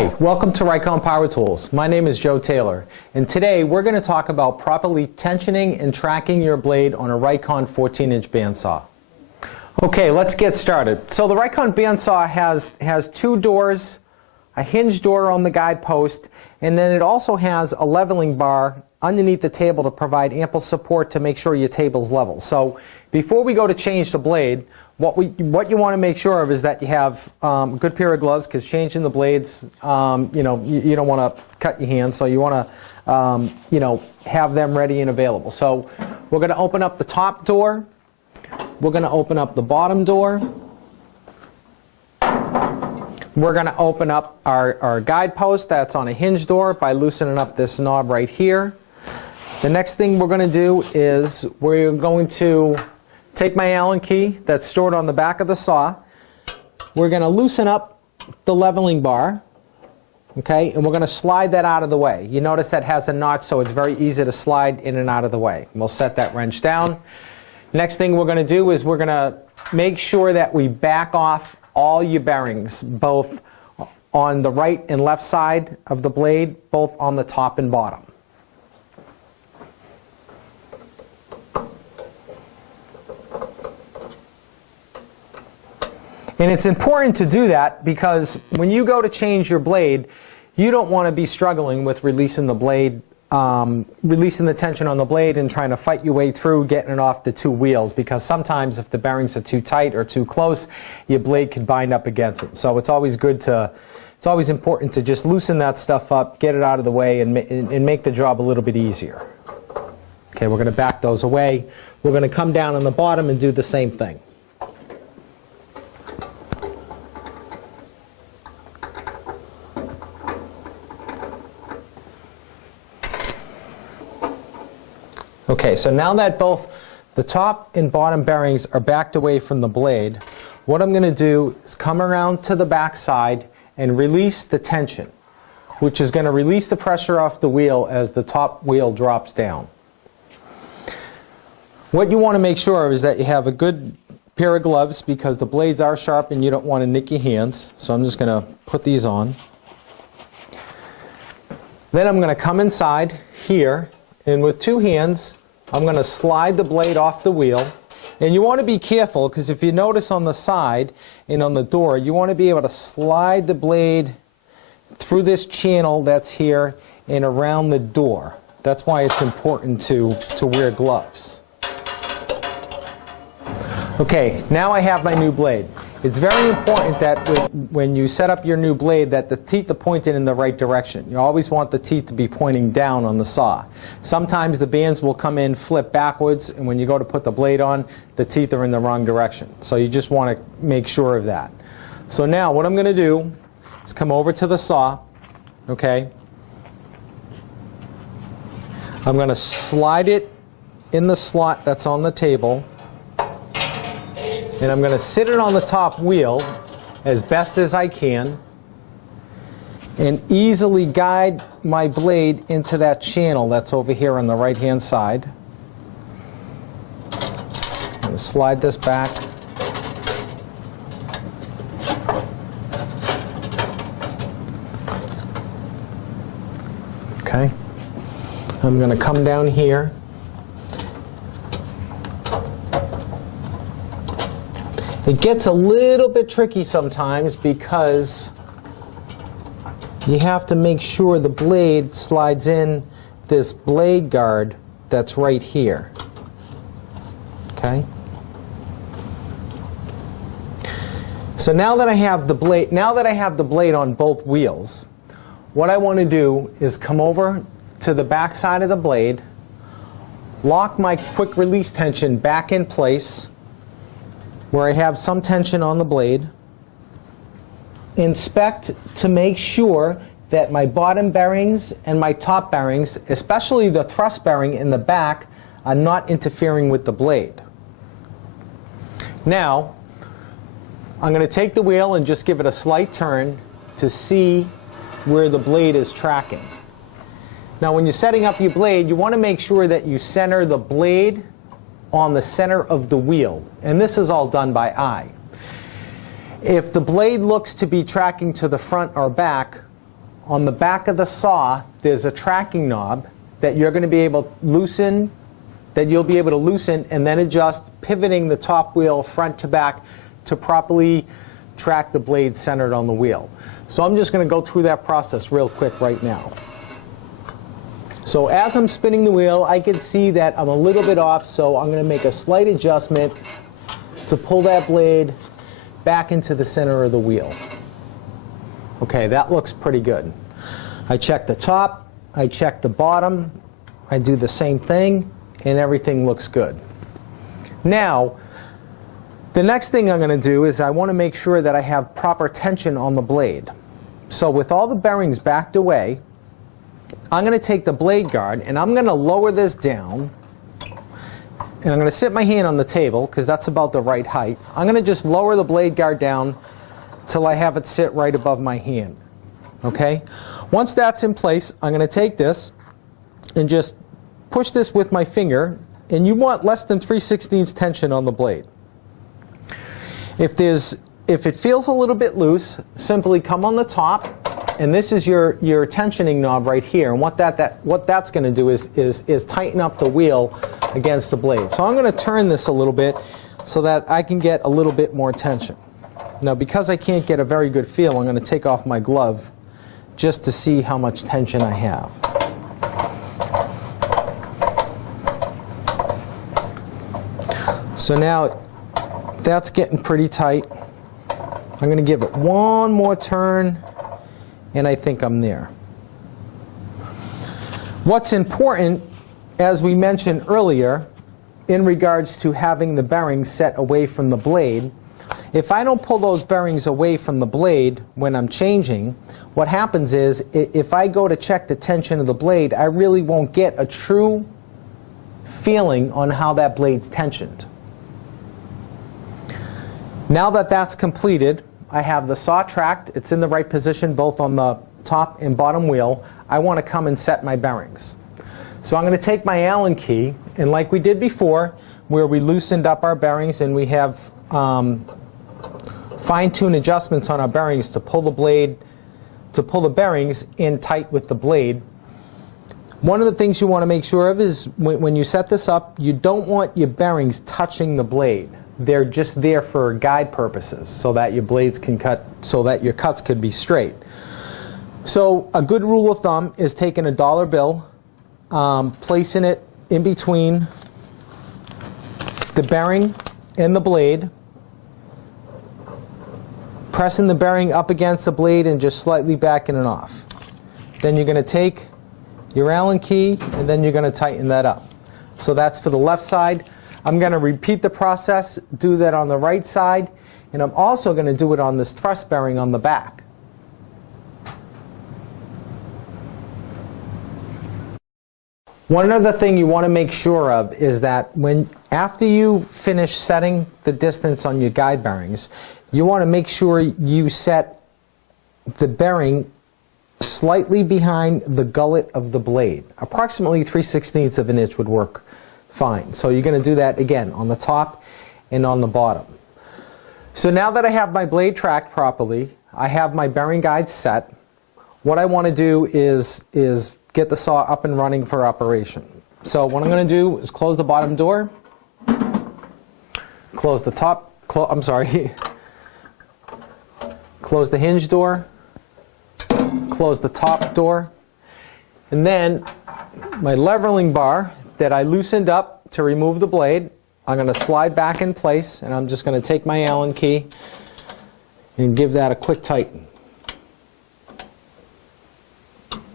Hi, welcome to RIKON Power Tools. My name is Joe Taylor, and today we're going to talk about properly tensioning and tracking your blade on a RIKON 14-inch bandsaw. Okay, let's get started. So the RIKON bandsaw has two doors, a hinge door on the guide post, and then it also has a leveling bar underneath the table to provide ample support to make sure your table's level. So before we go to change the blade, what you want to make sure of is that you have a good pair of gloves, because changing the blades, you don't want to cut your hands, so you want to have them ready and available. So we're going to open up the top door. We're going to open up the bottom door. We're going to open up our guide post that's on a hinge door by loosening up this knob right here. The next thing we're going to do is we're going to take my Allen key that's stored on the back of the saw. We're going to loosen up the leveling bar, okay, and we're going to slide that out of the way. You notice that has a notch, so it's very easy to slide in and out of the way. We'll set that wrench down. Next thing we're going to do is we're going to make sure that we back off all your bearings, both on the right and left side of the blade, both on the top and bottom. And it's important to do that because when you go to change your blade, you don't want to be struggling with releasing the blade, releasing the tension on the blade and trying to fight your way through getting it off the two wheels, because sometimes if the bearings are too tight or too close, your blade could bind up against them. So it's always important to just loosen that stuff up, get it out of the way, and make the job a little bit easier. Okay, we're going to back those away. We're going to come down on the bottom and do the same thing. Okay, so now that both the top and bottom bearings are backed away from the blade, what I'm going to do is come around to the back side and release the tension, which is going to release the pressure off the wheel as the top wheel drops down. What you want to make sure of is that you have a good pair of gloves, because the blades are sharp and you don't want to nick your hands. So I'm just going to put these on. Then I'm going to come inside here, and with two hands I'm going to slide the blade off the wheel. And you want to be careful, because if you notice on the side and on the door, you want to be able to slide the blade through this channel that's here and around the door. That's why it's important to wear gloves. Okay, now I have my new blade. It's very important that when you set up your new blade that the teeth are pointed in the right direction. You always want the teeth to be pointing down on the saw. Sometimes the bands will come in, flip backwards, and when you go to put the blade on, the teeth are in the wrong direction. So you just want to make sure of that. So now what I'm going to do is come over to the saw, okay? I'm going to slide it in the slot that's on the table. And I'm going to sit it on the top wheel as best as I can and easily guide my blade into that channel that's over here on the right hand side. I'm going to slide this back. Okay. I'm going to come down here. It gets a little bit tricky sometimes because you have to make sure the blade slides in this blade guard that's right here. Okay? So now that I have the blade on both wheels, what I want to do is come over to the back side of the blade, lock my quick release tension back in place where I have some tension on the blade, inspect to make sure that my bottom bearings and my top bearings, especially the thrust bearing in the back, are not interfering with the blade. Now, I'm going to take the wheel and just give it a slight turn to see where the blade is tracking. Now, when you're setting up your blade, you want to make sure that you center the blade on the center of the wheel, and this is all done by eye. If the blade looks to be tracking to the front or back, on the back of the saw, there's a tracking knob that you're going to be able to loosen, and then adjust, pivoting the top wheel front to back to properly track the blade centered on the wheel. So I'm just going to go through that process real quick right now. So as I'm spinning the wheel, I can see that I'm a little bit off, so I'm going to make a slight adjustment to pull that blade back into the center of the wheel. Okay, that looks pretty good. I check the top, I check the bottom, I do the same thing, and everything looks good. Now, the next thing I'm going to do is I want to make sure that I have proper tension on the blade. So with all the bearings backed away, I'm going to take the blade guard and I'm going to lower this down, and I'm going to sit my hand on the table because that's about the right height. I'm going to just lower the blade guard down till I have it sit right above my hand. Okay? Once that's in place, I'm going to take this and just push this with my finger, and you want less than 3/16 tension on the blade. If it feels a little bit loose, simply come on the top, and this is your tensioning knob right here. And what that's going to do is tighten up the wheel against the blade. So I'm going to turn this a little bit so that I can get a little bit more tension. Now, because I can't get a very good feel, I'm going to take off my glove just to see how much tension I have. So now that's getting pretty tight. I'm going to give it one more turn, and I think I'm there. What's important, as we mentioned earlier, in regards to having the bearings set away from the blade, if I don't pull those bearings away from the blade when I'm changing, what happens is if I go to check the tension of the blade, I really won't get a true feeling on how that blade's tensioned. Now that that's completed, I have the saw tracked. It's in the right position both on the top and bottom wheel. I want to come and set my bearings. So I'm going to take my Allen key, and like we did before, where we loosened up our bearings and we have fine-tune adjustments on our bearings to pull the bearings in tight with the blade. One of the things you want to make sure of is when you set this up, you don't want your bearings touching the blade. They're just there for guide purposes so that your blades can cut, so that your cuts could be straight. So a good rule of thumb is taking a dollar bill, placing it in between the bearing and the blade, pressing the bearing up against the blade and just slightly backing it off. Then you're going to take your Allen key and then you're going to tighten that up. So that's for the left side. I'm going to repeat the process, do that on the right side, and I'm also going to do it on this thrust bearing on the back. One other thing you want to make sure of is that after you finish setting the distance on your guide bearings, you want to make sure you set the bearing slightly behind the gullet of the blade. Approximately 3/16 of an inch would work fine. So you're going to do that again on the top and on the bottom. So now that I have my blade tracked properly, I have my bearing guides set. What I want to do is get the saw up and running for operation. So what I'm going to do is close the bottom door, close the top, close the hinge door, close the top door, and then my leveling bar that I loosened up to remove the blade, I'm going to slide back in place, and I'm just going to take my Allen key and give that a quick tighten.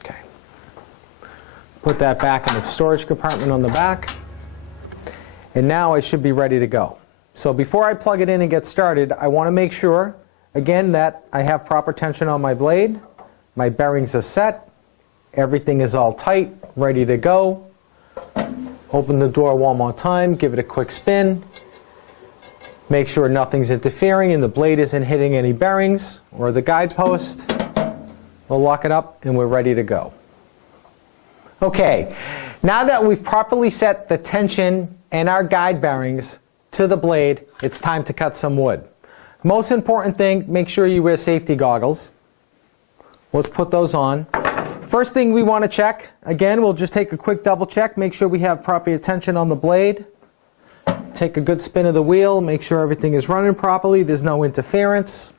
Okay. Put that back in the storage compartment on the back, and now I should be ready to go. So before I plug it in and get started, I want to make sure, again, that I have proper tension on my blade, my bearings are set, everything is all tight, ready to go. Open the door one more time, give it a quick spin. Make sure nothing's interfering and the blade isn't hitting any bearings or the guide post. We'll lock it up and we're ready to go. Okay, now that we've properly set the tension and our guide bearings to the blade, it's time to cut some wood. Most important thing, make sure you wear safety goggles. Let's put those on. First thing we want to check, again, we'll just take a quick double check, make sure we have proper tension on the blade. Take a good spin of the wheel, make sure everything is running properly, there's no interference.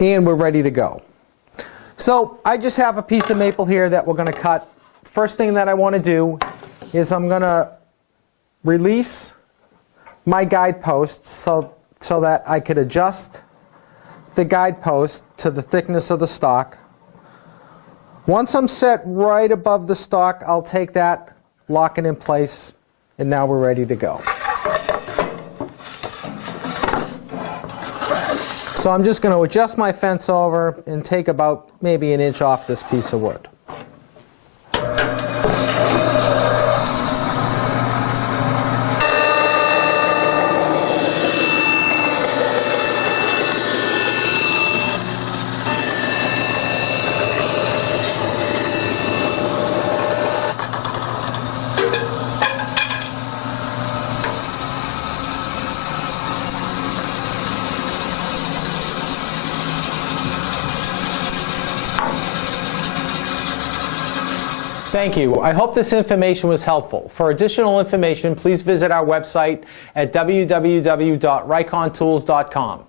And we're ready to go. So I just have a piece of maple here that we're going to cut. First thing that I want to do is I'm going to release my guideposts so that I could adjust the guidepost to the thickness of the stock. Once I'm set right above the stock, I'll take that, lock it in place, and now we're ready to go. So I'm just going to adjust my fence over and take about maybe an inch off this piece of wood. Thank you. I hope this information was helpful. For additional information, please visit our website at www.rikontools.com.